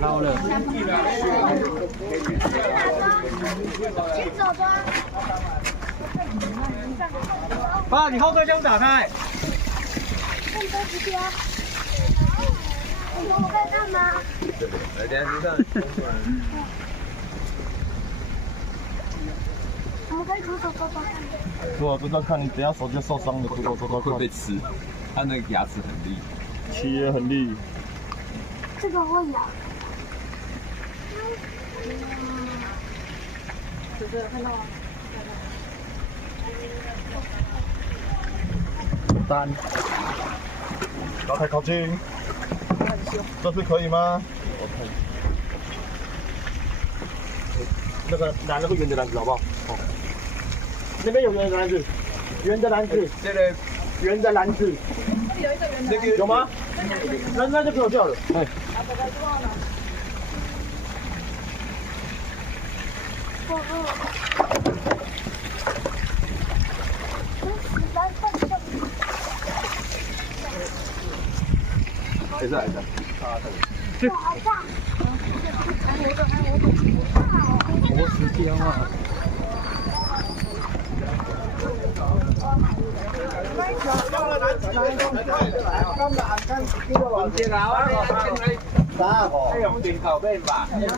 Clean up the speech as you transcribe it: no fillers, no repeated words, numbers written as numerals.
捞了。先走吧。爸，你后备箱打开。那你直接。我在干嘛？来，等下你看。我们可以徒手抓抓看。对啊，就在看你等下手就受伤了，徒手抓抓看。会被吃，它那个牙齿很利。切也很利。这个会咬。看到吗？单，不要太靠近。这次可以吗？那个拿那个圆的篮子好不好？哦。那边有圆的篮子，圆的篮子，这个圆的篮子。那个有吗？那就给我掉了。哎。还是。好大！我时间啊。接啦，我哋先嚟，用電球俾人吧。